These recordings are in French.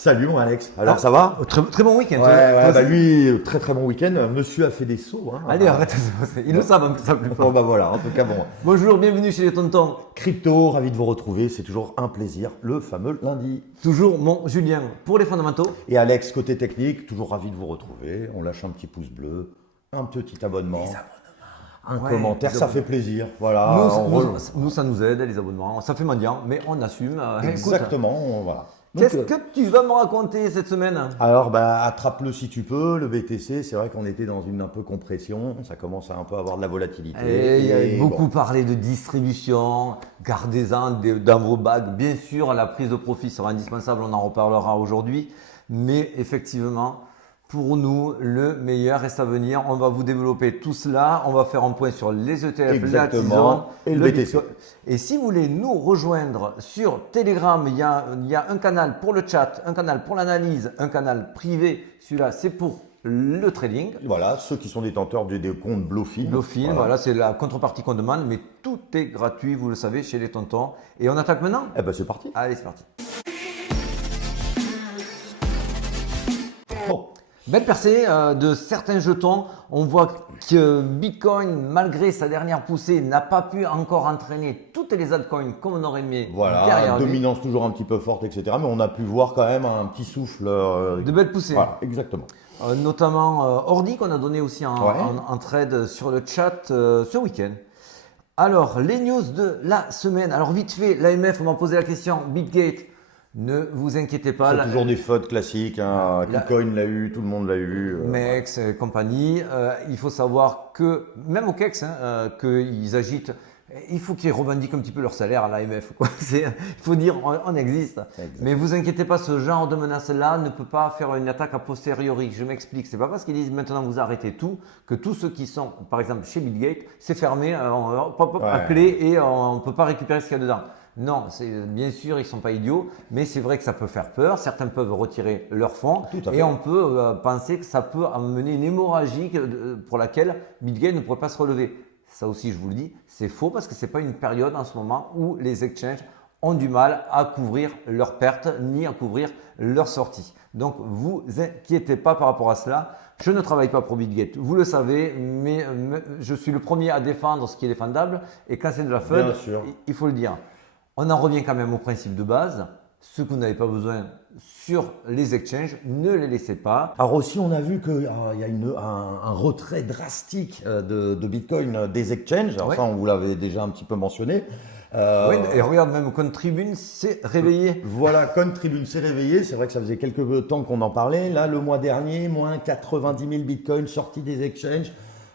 Salut mon Alex. Alors ça va? Très bon week-end. Lui, très bon week-end. Monsieur a fait des sauts. Hein. Allez, arrête, ils le savent un peu ça plus Bon bah voilà, en tout cas bon. Bonjour, bienvenue chez les tontons. Crypto, ravi de vous retrouver. C'est toujours un plaisir, le fameux lundi. Toujours mon Julien pour les fondamentaux. Et Alex, côté technique, toujours ravi de vous retrouver. On lâche un petit pouce bleu, un petit abonnement. Un commentaire, ça fait plaisir. Voilà. Nous, ça nous aide, les abonnements. Ça fait mendiant, mais on assume. Exactement, voilà. Qu'est-ce que tu vas me raconter cette semaine? Alors, attrape-le si tu peux. Le BTC, c'est vrai qu'on était dans une un peu compression. Ça commence à un peu avoir de la volatilité. Et il y a beaucoup parlé de distribution. Gardez-en dans vos bagues. Bien sûr, la prise de profit sera indispensable. On en reparlera aujourd'hui. Mais effectivement, pour nous, le meilleur reste à venir. On va vous développer tout cela. On va faire un point sur les ETF, exactement, et le BTC. Et si vous voulez nous rejoindre sur Telegram, il y a un canal pour le chat, un canal pour l'analyse, un canal privé. Celui-là, c'est pour le trading. Voilà, ceux qui sont détenteurs des comptes Blowfin. Blowfin, voilà, c'est la contrepartie qu'on demande. Mais tout est gratuit, vous le savez, chez les tontons. Et on attaque maintenant? Eh ben, c'est parti. Allez, c'est parti. Bon. Belle percée de certains jetons. On voit que Bitcoin, malgré sa dernière poussée, n'a pas pu encore entraîner toutes les altcoins comme on aurait aimé. Voilà, dominance toujours un petit peu forte, etc. Mais on a pu voir quand même un petit souffle. De belles poussées. Voilà, exactement. Notamment Ordi qu'on a donné aussi en trade sur le chat ce week-end. Alors, les news de la semaine. Alors, vite fait, l'AMF, on m'a posé la question. Bitgate. Ne vous inquiétez pas. C'est toujours des FUD classiques. Hein. KuCoin l'a eu, tout le monde l'a eu. MEX et compagnie. Il faut savoir que, même au KEX, qu'ils agitent, il faut qu'ils revendiquent un petit peu leur salaire à l'AMF. Il faut dire, on existe. Mais vous inquiétez pas, ce genre de menace-là ne peut pas faire une attaque a posteriori. Je m'explique. C'est pas parce qu'ils disent maintenant vous arrêtez tout que tous ceux qui sont, par exemple, chez Bitgate, c'est fermé, à clé et on ne peut pas récupérer ce qu'il y a dedans. Non, bien sûr, ils ne sont pas idiots, mais c'est vrai que ça peut faire peur. Certains peuvent retirer leurs fonds et on peut penser que ça peut amener une hémorragie pour laquelle Bitgate ne pourrait pas se relever. Ça aussi, je vous le dis, c'est faux parce que ce n'est pas une période en ce moment où les exchanges ont du mal à couvrir leurs pertes ni à couvrir leurs sorties. Donc, vous inquiétez pas par rapport à cela. Je ne travaille pas pour Bitgate, vous le savez, mais je suis le premier à défendre ce qui est défendable et quand c'est de la FUD, il faut le dire. On en revient quand même au principe de base. Ce que vous n'avez pas besoin sur les exchanges, ne les laissez pas. Alors aussi, on a vu qu'il y a un retrait drastique de Bitcoin des exchanges. Alors ça, on vous l'avait déjà un petit peu mentionné. Oui, et regarde, même Contribune s'est réveillé. Voilà, Contribune s'est réveillé. C'est vrai que ça faisait quelques temps qu'on en parlait. Là, le mois dernier, moins 90 000 Bitcoins sortis des exchanges.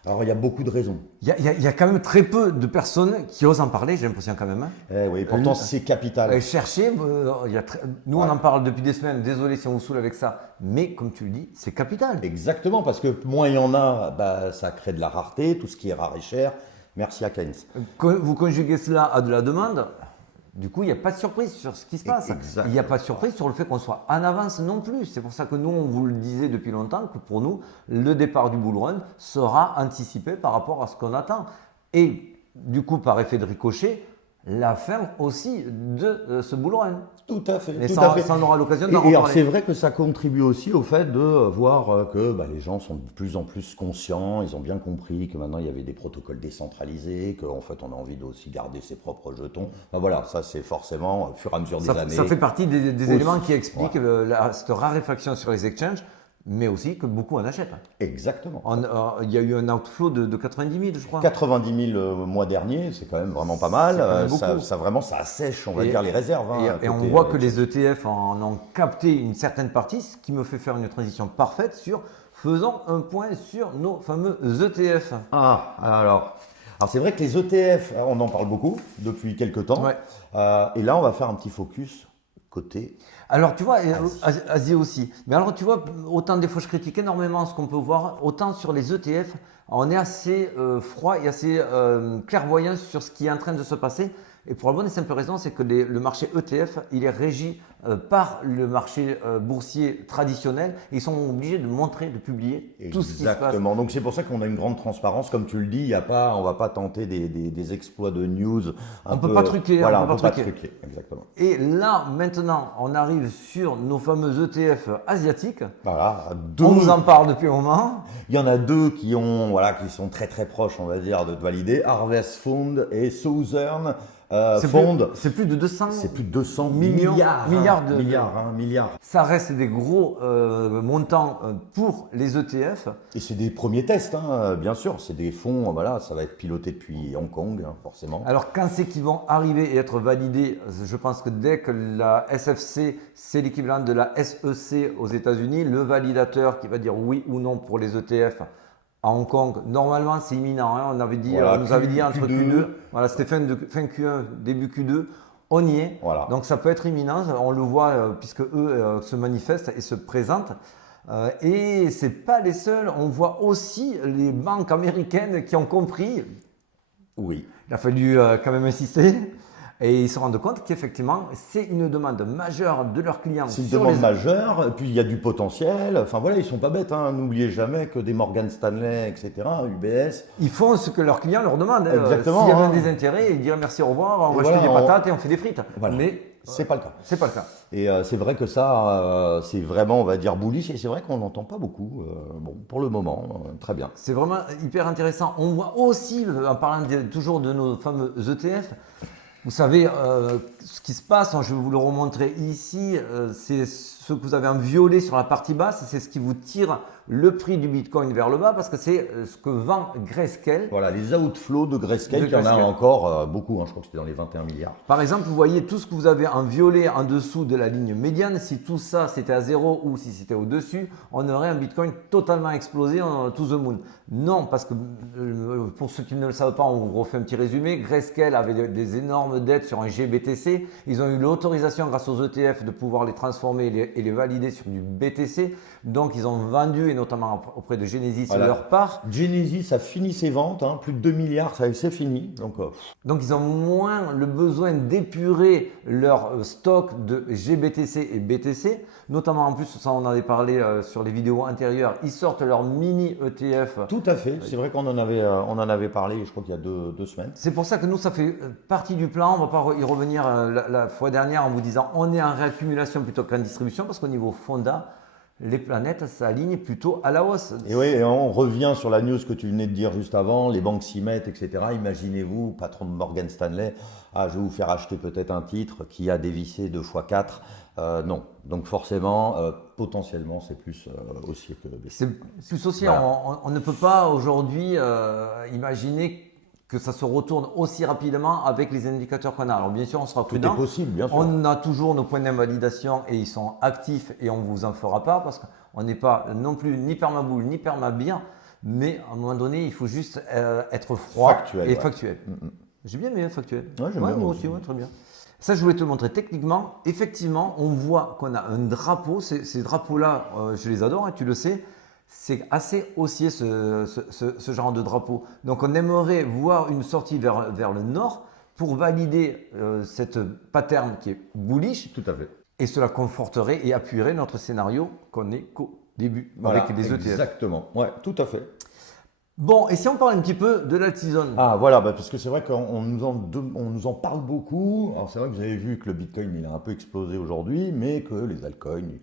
Alors, il y a beaucoup de raisons. Il y a quand même très peu de personnes qui osent en parler, j'ai l'impression quand même. Hein. Oui, pourtant, c'est capital. Cherchez, nous on en parle depuis des semaines, désolé si on vous saoule avec ça, mais comme tu le dis, c'est capital. Exactement, parce que moins il y en a, ça crée de la rareté, tout ce qui est rare et cher. Merci à Keynes. Vous conjuguez cela à de la demande. Du coup, il n'y a pas de surprise sur ce qui se passe. Exactement. Il n'y a pas de surprise sur le fait qu'on soit en avance non plus. C'est pour ça que nous, on vous le disait depuis longtemps, que pour nous, le départ du bull run sera anticipé par rapport à ce qu'on attend. Et du coup, par effet de ricochet, la fin aussi de ce bull run. Tout à fait. Et ça, on aura l'occasion d'en reparler. Et c'est vrai que ça contribue aussi au fait de voir que les gens sont de plus en plus conscients. Ils ont bien compris que maintenant il y avait des protocoles décentralisés, qu'en fait on a envie de aussi garder ses propres jetons. Voilà, ça c'est forcément au fur et à mesure des années. Ça fait partie des éléments qui expliquent cette raréfaction sur les exchanges, mais aussi que beaucoup en achètent. Exactement. Il y a eu un outflow de 90 000, je crois. 90 000 le mois dernier, c'est quand même vraiment pas mal. Ça assèche, on va dire, les réserves. Et on voit que les ETF en ont capté une certaine partie, ce qui me fait faire une transition parfaite sur faisons un point sur nos fameux ETF. Alors c'est vrai que les ETF, on en parle beaucoup depuis quelques temps. Ouais. Et là, on va faire un petit focus côté. Alors, tu vois, Asie aussi. Mais alors, tu vois, autant des fois, je critique énormément ce qu'on peut voir, autant sur les ETF, on est assez froid et assez clairvoyant sur ce qui est en train de se passer. Et pour la bonne et simple raison, c'est que le marché ETF, il est régi par le marché boursier traditionnel. Et ils sont obligés de montrer, de publier tout ce qui se passe. Exactement. Donc c'est pour ça qu'on a une grande transparence. Comme tu le dis, on va pas tenter des exploits de news. On peut pas truquer. Voilà, on peut pas truquer. Exactement. Et là, maintenant, on arrive sur nos fameux ETF asiatiques. Voilà. On vous en parle depuis un moment. Il y en a deux qui sont très très proches, on va dire, de valider. Harvest Fund et Southern Fund. C'est plus de 200. C'est plus de 200 milliards. Milliards. Ça reste des gros montants pour les ETF. Et c'est des premiers tests, hein, bien sûr. C'est des fonds, voilà, ça va être piloté depuis Hong Kong, hein, forcément. Alors, quand c'est qu'ils vont arriver et être validés, je pense que dès que la SFC, c'est l'équivalent de la SEC aux États-Unis, le validateur qui va dire oui ou non pour les ETF à Hong Kong, normalement c'est imminent. Hein, on avait dit, voilà, nous avait dit entre Q2, voilà, c'était fin Q1, début Q2. On y est. Voilà. Donc ça peut être imminent. On le voit puisque eux se manifestent et se présentent. Et c'est pas les seuls. On voit aussi les banques américaines qui ont compris. Oui. Il a fallu quand même insister. Et ils se rendent compte qu'effectivement, c'est une demande majeure de leurs clients. C'est une demande majeure, puis il y a du potentiel. Enfin voilà, ils sont pas bêtes. Hein. N'oubliez jamais que des Morgan Stanley, etc., UBS. Ils font ce que leurs clients leur demandent. Exactement. S'il y avait des intérêts, ils diraient merci, au revoir, on va acheter des patates et on fait des frites. Voilà. Mais c'est pas le cas. C'est pas le cas. Et c'est vrai que ça, c'est vraiment, on va dire, bullish. Et c'est vrai qu'on n'entend pas beaucoup. Bon, pour le moment, très bien. C'est vraiment hyper intéressant. On voit aussi, en parlant toujours de nos fameux ETF, vous savez, ce qui se passe, je vais vous le remontrer ici, c'est ce que vous avez en violet sur la partie basse, c'est ce qui vous tire le prix du Bitcoin vers le bas parce que c'est ce que vend Grayscale. Voilà, les outflows de Grayscale, il y en a encore beaucoup, hein, je crois que c'était dans les 21 milliards. Par exemple, vous voyez tout ce que vous avez en violet en dessous de la ligne médiane, si tout ça c'était à zéro ou si c'était au-dessus, on aurait un Bitcoin totalement explosé to the moon. Non, parce que pour ceux qui ne le savent pas, on refait un petit résumé, Grayscale avait des énormes dettes sur un GBTC, ils ont eu l'autorisation grâce aux ETF de pouvoir les transformer et les valider sur du BTC, donc ils ont vendu, et notamment auprès de Genesis, voilà, leur part. Genesis a fini ses ventes, hein, plus de 2 milliards, c'est fini. Donc ils ont moins le besoin d'épurer leur stock de GBTC et BTC, notamment en plus, ça on en avait parlé sur les vidéos antérieures, ils sortent leur mini ETF. Tout à fait, c'est vrai qu'on en avait parlé, je crois qu'il y a deux semaines. C'est pour ça que nous, ça fait partie du plan, on ne va pas y revenir la fois dernière en vous disant on est en réaccumulation plutôt qu'en distribution, parce qu'au niveau fonda, les planètes s'alignent plutôt à la hausse. Et oui, et on revient sur la news que tu venais de dire juste avant, les banques s'y mettent, etc. Imaginez-vous, patron de Morgan Stanley, je vais vous faire acheter peut-être un titre qui a dévissé 2 fois 4. Non, donc forcément, potentiellement, c'est plus haussier que baissier. C'est plus haussier. Voilà. On ne peut pas aujourd'hui imaginer que ça se retourne aussi rapidement avec les indicateurs qu'on a. Alors bien sûr, on sera prudent. Tout est possible, bien sûr. On a toujours nos points d'invalidation et ils sont actifs et on ne vous en fera pas parce qu'on n'est pas non plus ni permabull ni permabir, mais à un moment donné, il faut juste être froid et factuel. J'ai bien aimé factuel. Ouais, j'aime bien moi aussi, très bien. Ça, je voulais te le montrer techniquement. Effectivement, on voit qu'on a un drapeau. Ces drapeaux-là, je les adore, hein, tu le sais. C'est assez haussier ce genre de drapeau. Donc on aimerait voir une sortie vers le nord pour valider cette pattern qui est bullish. Tout à fait. Et cela conforterait et appuierait notre scénario qu'on est qu'au début voilà, avec les ETF. Exactement, ouais, tout à fait. Bon, et si on parle un petit peu de l'altizone? Voilà, parce que c'est vrai qu'on nous en parle beaucoup. Alors c'est vrai que vous avez vu que le Bitcoin il a un peu explosé aujourd'hui, mais que les altcoins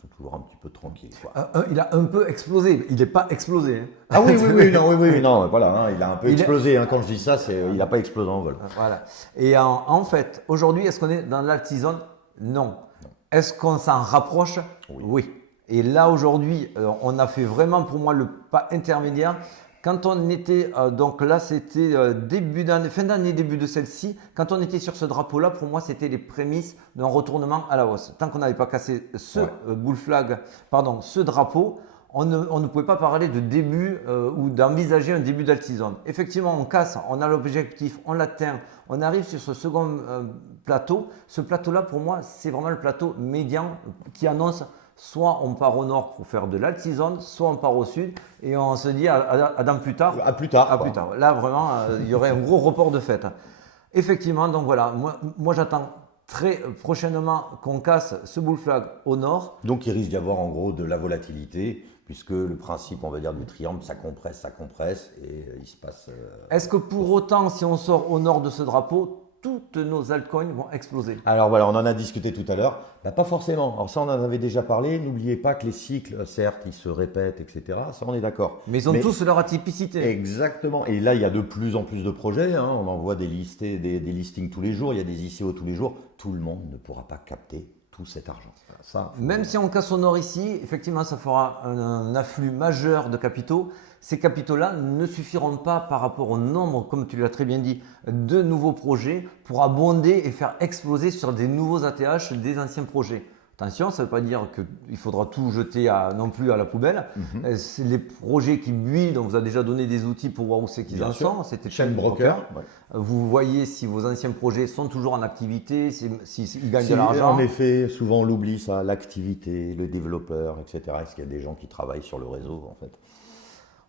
sont toujours un petit peu tranquilles. Il a un peu explosé, il n'est pas explosé. Hein. Ah oui, non, voilà, hein, il a un peu explosé. Hein, quand je dis ça, il n'a pas explosé en vol. Voilà. Et en fait, aujourd'hui, est-ce qu'on est dans l'altizone? Non. Est-ce qu'on s'en rapproche? Oui. Et là, aujourd'hui, on a fait vraiment pour moi le pas intermédiaire. Quand on était, donc là c'était fin d'année, début de celle-ci, quand on était sur ce drapeau-là, pour moi c'était les prémices d'un retournement à la hausse. Tant qu'on n'avait pas cassé ce bull flag, ce drapeau, on ne pouvait pas parler de début ou d'envisager un début d'altizone. Effectivement, on casse, on a l'objectif, on l'atteint, on arrive sur ce second plateau. Ce plateau-là, pour moi, c'est vraiment le plateau médian qui annonce soit on part au nord pour faire de l'altizone, soit on part au sud et on se dit à dans plus tard. À plus tard. Là, vraiment, il y aurait un gros report de fête. Effectivement, donc voilà, moi j'attends très prochainement qu'on casse ce bull flag au nord. Donc il risque d'y avoir en gros de la volatilité, puisque le principe, on va dire, du triangle, ça compresse, et il se passe... Est-ce que pour autant, si on sort au nord de ce drapeau, toutes nos altcoins vont exploser? Alors voilà, on en a discuté tout à l'heure. Bah, pas forcément. Alors ça, on en avait déjà parlé. N'oubliez pas que les cycles, certes, ils se répètent, etc. Ça, on est d'accord. Mais ils ont tous leur atypicité. Exactement. Et là, il y a de plus en plus de projets. Hein. On en voit des listings tous les jours. Il y a des ICO tous les jours. Tout le monde ne pourra pas capter tout cet argent. Ça, même si on casse au nord ici, effectivement, ça fera un afflux majeur de capitaux. Ces capitaux-là ne suffiront pas par rapport au nombre, comme tu l'as très bien dit, de nouveaux projets pour abonder et faire exploser sur des nouveaux ATH des anciens projets. Attention, ça ne veut pas dire qu'il faudra tout jeter non plus à la poubelle. C'est les projets qui buillent, donc vous avez déjà donné des outils pour voir où c'est qu'ils en sont. C'était Chain Broker. Ouais. Vous voyez si vos anciens projets sont toujours en activité, s'ils gagnent de l'argent. En effet, souvent on l'oublie ça, l'activité, le développeur, etc. Est-ce qu'il y a des gens qui travaillent sur le réseau en fait?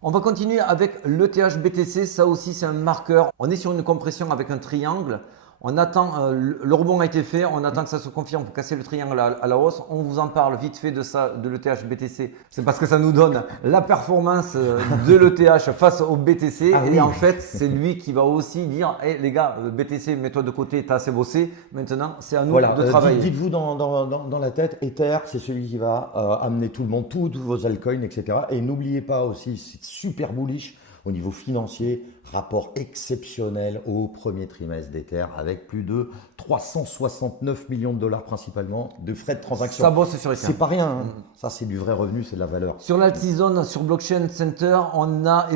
On va continuer avec l'ETH BTC, ça aussi c'est un marqueur. On est sur une compression avec un triangle. On attend, le rebond a été fait, on attend que ça se confirme pour casser le triangle à la hausse. On vous en parle vite fait de ça, de l'ETH BTC. C'est parce que ça nous donne la performance de l'ETH face au BTC. Ah, et oui. en fait, c'est lui qui va aussi dire hey, les gars, BTC, mets-toi de côté, t'as assez bossé. Maintenant, c'est à nous de travailler. Dites-vous dans la tête, Ether, c'est celui qui va amener tout le monde, tous vos altcoins, etc. Et n'oubliez pas aussi, c'est super bullish au niveau financier, rapport exceptionnel au premier trimestre d'Ether avec plus de 369 millions de dollars principalement de frais de transaction. Ça bosse sur Ether. C'est pas rien, hein. Ça c'est du vrai revenu, c'est de la valeur. Sur l'altseason, sur Blockchain Center, on a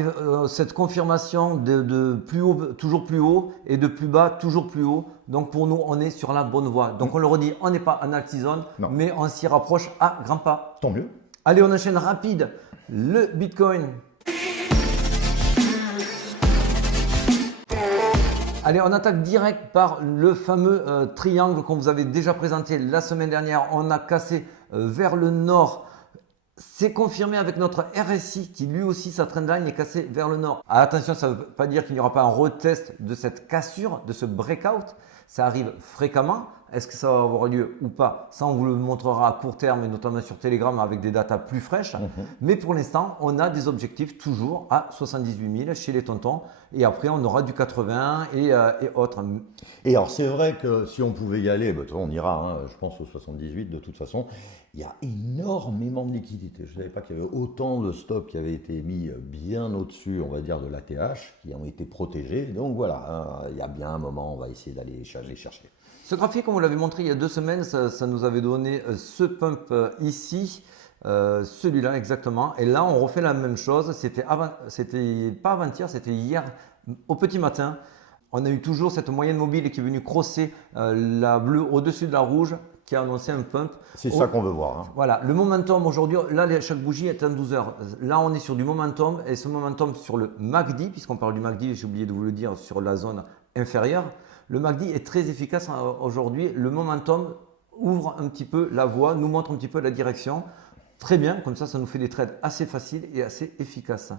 cette confirmation de plus haut, toujours plus haut, et de plus bas, toujours plus haut. Donc pour nous, on est sur la bonne voie. Donc on le redit, on n'est pas en altseason, mais on s'y rapproche à grands pas. Tant mieux. Allez, on enchaîne rapide. Le Bitcoin. Allez, on attaque direct par le fameux triangle qu'on vous avait déjà présenté la semaine dernière. On a cassé vers le nord. C'est confirmé avec notre RSI qui lui aussi, sa trendline est cassée vers le nord. Attention, ça ne veut pas dire qu'il n'y aura pas un retest de cette cassure, de ce breakout. Ça arrive fréquemment. Est-ce que ça va avoir lieu ou pas? Ça, on vous le montrera à court terme et notamment sur Telegram avec des datas plus fraîches. Mais pour l'instant, on a des objectifs toujours à 78 000 chez les tontons. Et après, on aura du 80 et autres. Et alors, c'est vrai que si on pouvait y aller, on ira, hein, je pense, au 78 de toute façon. Il y a énormément de liquidités. Je ne savais pas qu'il y avait autant de stocks qui avaient été mis bien au-dessus, on va dire, de l'ATH, qui ont été protégés. Donc voilà, hein, il y a bien un moment, on va essayer d'aller les chercher. Ce graphique, on vous l'avait montré il y a 2 semaines, ça nous avait donné ce pump ici, celui-là exactement. Et là, on refait la même chose. C'était pas avant-hier, c'était hier au petit matin. On a eu toujours cette moyenne mobile qui est venue crosser la bleue au-dessus de la rouge, qui a annoncé un pump. C'est ça qu'on veut voir. Hein. Voilà, le momentum aujourd'hui, là, chaque bougie est en 12 heures. Là, on est sur du momentum et ce momentum sur le MACD, puisqu'on parle du MACD, j'ai oublié de vous le dire, sur la zone inférieure. Le MACD est très efficace aujourd'hui. Le momentum ouvre un petit peu la voie, nous montre un petit peu la direction. Très bien, comme ça nous fait des trades assez faciles et assez efficaces.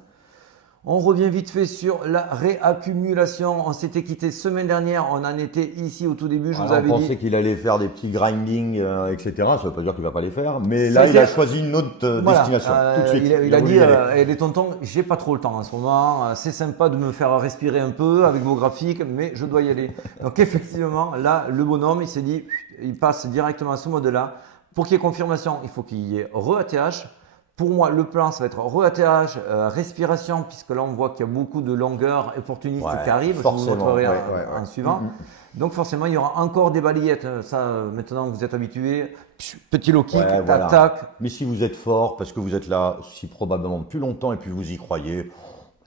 On revient vite fait sur la réaccumulation. On s'était quitté semaine dernière, on en était ici au tout début. Je vous avais dit. On pensait qu'il allait faire des petits grinding, etc. Ça ne veut pas dire qu'il ne va pas les faire, mais là, il a choisi une autre destination tout de suite. Il a dit, les tontons, j'ai pas trop le temps en ce moment. C'est sympa de me faire respirer un peu avec vos graphiques, mais je dois y aller. Donc effectivement, là, le bonhomme, il s'est dit, il passe directement à ce mode-là. Pour qu'il y ait confirmation, il faut qu'il y ait re-ATH. Pour moi, le plan, ça va être re-ATH, respiration, puisque là, on voit qu'il y a beaucoup de longueurs opportunistes qui arrivent. Je vous montrerai en suivant. Donc, forcément, il y aura encore des balayettes. Ça, maintenant que vous êtes habitués, petit low kick, tac. Mais si vous êtes fort, parce que vous êtes là si probablement depuis longtemps et puis vous y croyez,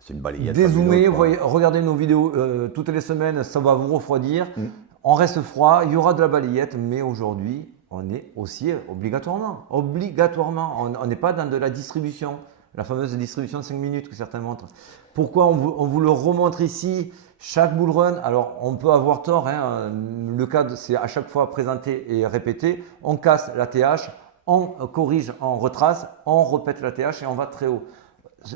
c'est une balayette. Dézoomez, regardez nos vidéos toutes les semaines, ça va vous refroidir. On reste froid, il y aura de la balayette, mais aujourd'hui, on est haussier obligatoirement. On n'est pas dans de la distribution, la fameuse distribution de 5 minutes que certains montrent. Pourquoi on vous le remontre ici? Chaque bull run, alors on peut avoir tort, hein, le cadre c'est à chaque fois présenté et répété. On casse la TH, on corrige, on retrace, on répète la TH et on va très haut.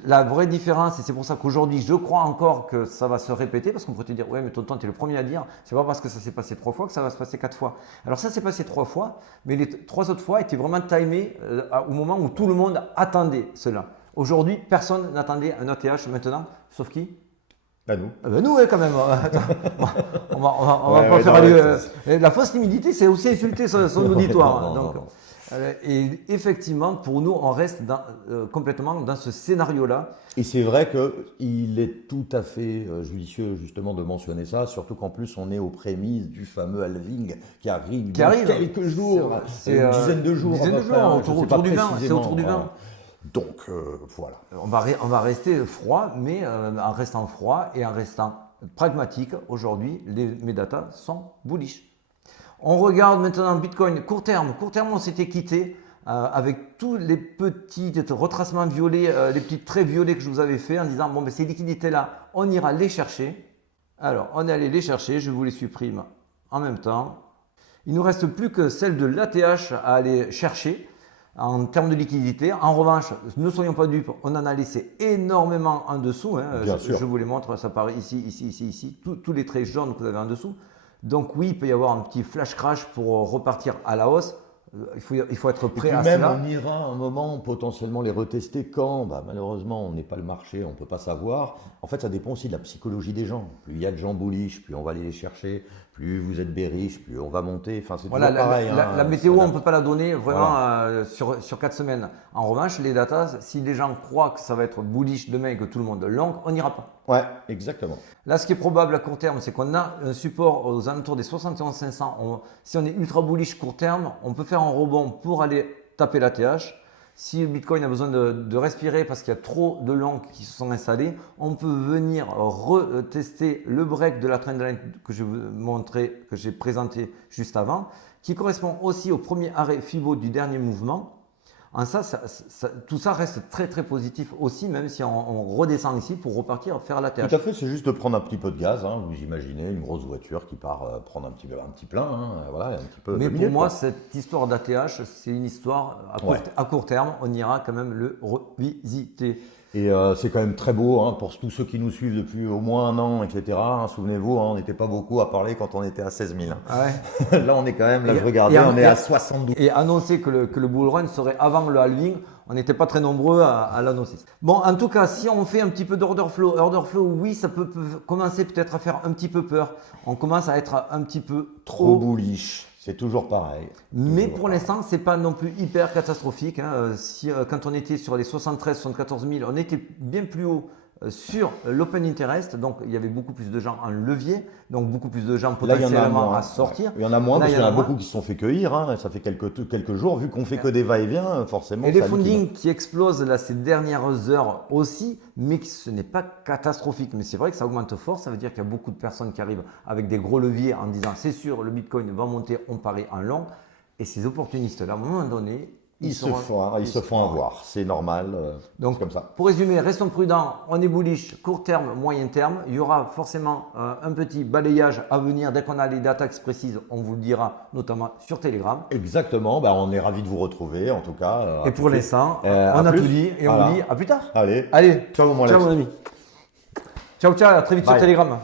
La vraie différence, et c'est pour ça qu'aujourd'hui, je crois encore que ça va se répéter, parce qu'on pourrait te dire, ouais, mais tonton, tu es le premier à dire, c'est pas parce que ça s'est passé 3 fois que ça va se passer 4 fois. Alors ça s'est passé 3 fois, mais les 3 autres fois étaient vraiment timées au moment où tout le monde attendait cela. Aujourd'hui, personne n'attendait un ATH maintenant, sauf qui? Bah nous. Ben nous, quand même. Attends, on va Ouais, pas ouais, faire non, aller. ouais, La fausse timidité, c'est aussi insulter son auditoire. Non, non, Donc, non. et effectivement, pour nous, on reste complètement dans ce scénario-là. Et c'est vrai qu'il est tout à fait judicieux justement de mentionner ça, surtout qu'en plus on est aux prémices du fameux halving qui arrive dans quelques jours, C'est une dizaine de jours. Une dizaine de jours, autour du 20. C'est autour du 20. Donc voilà. On va rester froid, mais en restant froid et en restant pragmatique, aujourd'hui, mes datas sont bullish. On regarde maintenant Bitcoin court terme. Court terme, on s'était quitté avec tous les petits retracements violets, les petits traits violets que je vous avais fait en disant bon, ben, ces liquidités-là, on ira les chercher. Alors, on est allé les chercher. Je vous les supprime en même temps. Il ne nous reste plus que celle de l'ATH à aller chercher en termes de liquidité. En revanche, ne soyons pas dupes, on en a laissé énormément en dessous. Je vous les montre, ça paraît ici, ici. Tous les traits jaunes que vous avez en dessous. Donc oui, il peut y avoir un petit flash crash pour repartir à la hausse. Il faut être prêt et puis à même, cela. on ira un moment potentiellement les retester quand malheureusement, on n'est pas le marché, on ne peut pas savoir. En fait, ça dépend aussi de la psychologie des gens. Plus il y a de gens bullish, plus on va aller les chercher. Plus vous êtes bearish, plus on va monter. Enfin, c'est Voilà, toujours pareil. la météo, on ne peut pas la donner vraiment sur 4 semaines. En revanche, les datas, si les gens croient que ça va être bullish demain et que tout le monde long, on n'ira pas. Ouais, exactement. Là, ce qui est probable à court terme, c'est qu'on a un support aux alentours des 71 500. Si on est ultra bullish court terme, on peut faire un rebond pour aller taper la TH. Si le Bitcoin a besoin de respirer parce qu'il y a trop de longs qui se sont installés, on peut venir retester le break de la trendline que je vous montrais, que j'ai présenté juste avant, qui correspond aussi au premier arrêt Fibo du dernier mouvement. En tout ça reste très très positif aussi, même si on redescend ici pour repartir faire la TH. Tout à fait, c'est juste de prendre un petit peu de gaz. Vous imaginez une grosse voiture qui part prendre un petit plein. Voilà, un petit peu. Mais pour moi, cette histoire d'ATH, c'est une histoire à court terme. On ira quand même le revisiter. Et c'est quand même très beau pour tous ceux qui nous suivent depuis au moins un an, etc. Souvenez-vous, on n'était pas beaucoup à parler quand on était à 16 000. Ah ouais. Là, on est quand même, là, je regardais, on est à 72. Et annoncer que le bull run serait avant le halving, on n'était pas très nombreux à l'annoncer. Bon, en tout cas, si on fait un petit peu d'order flow, oui, ça peut commencer peut-être à faire un petit peu peur. On commence à être un petit peu trop bullish. C'est toujours pareil. Mais pour l'instant, ce n'est pas non plus hyper catastrophique. Quand on était sur les 73 74 000, on était bien plus haut sur l'open interest. Donc, il y avait beaucoup plus de gens en levier. Donc, beaucoup plus de gens potentiellement à sortir. Il y en a moins parce qu'il y en a beaucoup qui se sont fait cueillir. Ça fait quelques jours. Vu qu'on fait que des va-et-vient, forcément. Et les fundings qui explosent là ces dernières heures aussi, mais ce n'est pas catastrophique. Mais c'est vrai que ça augmente fort. Ça veut dire qu'il y a beaucoup de personnes qui arrivent avec des gros leviers en disant c'est sûr, le Bitcoin va monter, on parie en long. Et ces opportunistes-là, à un moment donné, ils se font avoir. C'est normal. Donc, comme ça. Pour résumer, restons prudents. On est bullish, court terme, moyen terme. Il y aura forcément un petit balayage à venir. Dès qu'on a les datas précises, on vous le dira, notamment sur Telegram. Exactement. On est ravis de vous retrouver, en tout cas. Et pour l'instant, on a tout dit et on vous dit à plus tard. Allez. Allez. Ciao, mon ami. Ciao, à très vite sur Telegram.